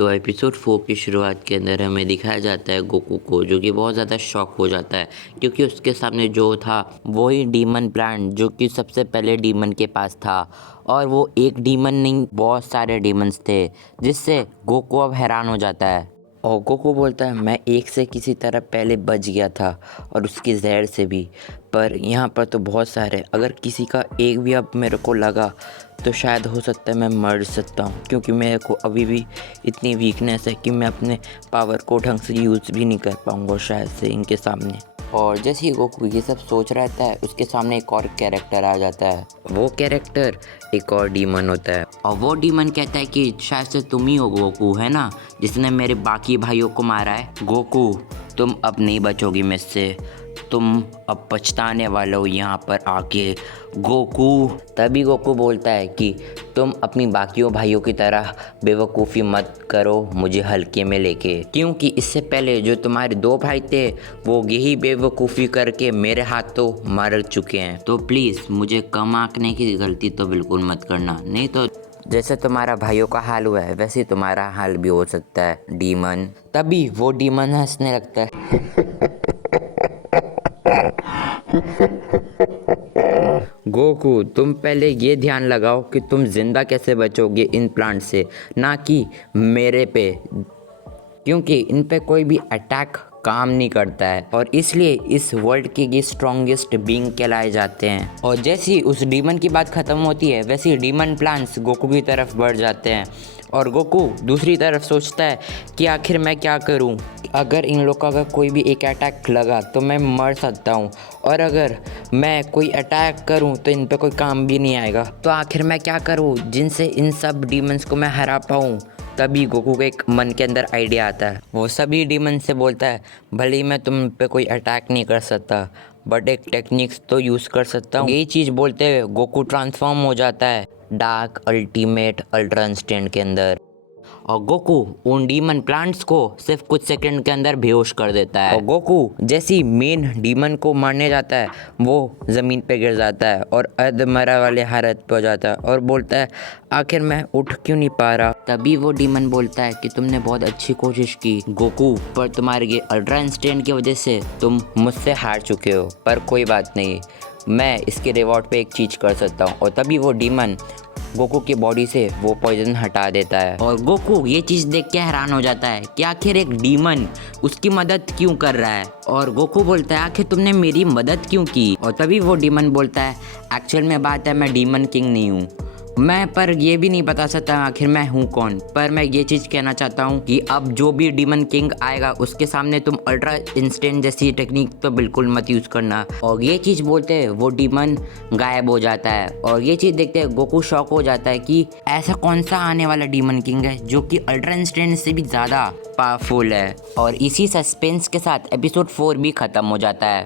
तो एपिसोड 4 की शुरुआत के अंदर हमें दिखाया जाता है गोकू को, जो कि बहुत ज़्यादा शॉक हो जाता है क्योंकि उसके सामने जो था वही डीमन प्लांट जो कि सबसे पहले डीमन के पास था। और वो एक डीमन नहीं, बहुत सारे डीमंस थे, जिससे गोकू अब हैरान हो जाता है। और गोकू बोलता है मैं एक से किसी तरह पहले बच गया था और उसकी जहर से भी, पर यहाँ पर तो बहुत सारे, अगर किसी का एक भी अब मेरे को लगा तो शायद हो सकता है मैं मर सकता हूँ, क्योंकि मेरे को अभी भी इतनी वीकनेस है कि मैं अपने पावर को ढंग से यूज़ भी नहीं कर पाऊँगा शायद से इनके सामने। और जैसे ही गोकू ये सब सोच रहता है, उसके सामने एक और कैरेक्टर आ जाता है। वो कैरेक्टर एक और डीमन होता है और वो डीमन कहता है कि शायद से तुम ही हो गोकू, है ना, जिसने मेरे बाकी भाइयों को मारा है। गोकू, तुम अब नहीं बचोगी मुझसे, तुम अब पछताने वाले हो यहाँ पर आके गोकू। तभी गोकू बोलता है कि तुम अपनी बाकियों भाइयों की तरह बेवकूफ़ी मत करो मुझे हल्के में लेके, क्योंकि इससे पहले जो तुम्हारे 2 भाई थे वो यही बेवकूफ़ी करके मेरे हाथों मर चुके हैं। तो प्लीज़ मुझे कम आंकने की गलती तो बिल्कुल मत करना, नहीं तो जैसे तुम्हारा भाइयों का हाल हुआ है वैसे तुम्हारा हाल भी हो सकता है डीमन। तभी वो डीमन हंसने लगता है। गोकू, तुम पहले ये ध्यान लगाओ कि तुम जिंदा कैसे बचोगे इन प्लांट से, ना कि मेरे पे, क्योंकि इन पे कोई भी अटैक काम नहीं करता है और इसलिए इस वर्ल्ड के ये स्ट्रॉन्गेस्ट बीइंग कहलाए जाते हैं। और जैसे ही उस डीमन की बात ख़त्म होती है वैसे ही डीमन प्लांट्स गोकू की तरफ बढ़ जाते हैं और गोकू दूसरी तरफ सोचता है कि आखिर मैं क्या करूं, अगर इन लोग का अगर कोई भी एक अटैक लगा तो मैं मर सकता हूं, और अगर मैं कोई अटैक करूं तो इन पे कोई काम भी नहीं आएगा, तो आखिर मैं क्या करूं जिनसे इन सब डीमंस को मैं हरा पाऊं। तभी गोकू के एक मन के अंदर आइडिया आता है। वो सभी डीमन से बोलता है भले ही मैं तुम पे कोई अटैक नहीं कर सकता, बट एक टेक्निक्स तो यूज़ कर सकता हूँ। यही चीज़ बोलते हुए गोकू ट्रांसफॉर्म हो जाता है डार्क अल्टीमेट अल्ट्रा इंस्टेंट के अंदर, और गोकू उन डीमन प्लांट्स को सिर्फ कुछ सेकंड के अंदर बेहोश कर देता है। और गोकू जैसी मेन डीमन को मारने जाता है वो ज़मीन पे गिर जाता है और अधमरा वाले हालत पे हो जाता है और बोलता है आखिर मैं उठ क्यों नहीं पा रहा। तभी वो डीमन बोलता है कि तुमने बहुत अच्छी कोशिश की गोकू, पर तुम्हारे ये अल्ट्रा इंस्टेंट की वजह से तुम मुझसे हार चुके हो, पर कोई बात नहीं, मैं इसके रिवॉर्ड पे एक चीज़ कर सकता हूँ। और तभी वो डीमन गोकू की बॉडी से वो पॉइजन हटा देता है और गोकू ये चीज़ देख के हैरान हो जाता है कि आखिर एक डीमन उसकी मदद क्यों कर रहा है। और गोकू बोलता है आखिर तुमने मेरी मदद क्यों की। और तभी वो डीमन बोलता है एक्चुअल में बात है मैं डीमन किंग नहीं हूँ मैं, पर ये भी नहीं बता सकता आखिर मैं हूँ कौन, पर मैं ये चीज़ कहना चाहता हूँ कि अब जो भी डीमन किंग आएगा उसके सामने तुम अल्ट्रा इंस्टेंट जैसी टेक्निक तो बिल्कुल मत यूज़ करना। और ये चीज़ बोलते हैं वो डीमन गायब हो जाता है और ये चीज़ देखते हैं गोकू शॉक हो जाता है कि ऐसा कौन सा आने वाला डीमन किंग है जो कि अल्ट्रा इंस्टेंट से भी ज़्यादा पावरफुल है। और इसी सस्पेंस के साथ एपिसोड 4 भी ख़त्म हो जाता है।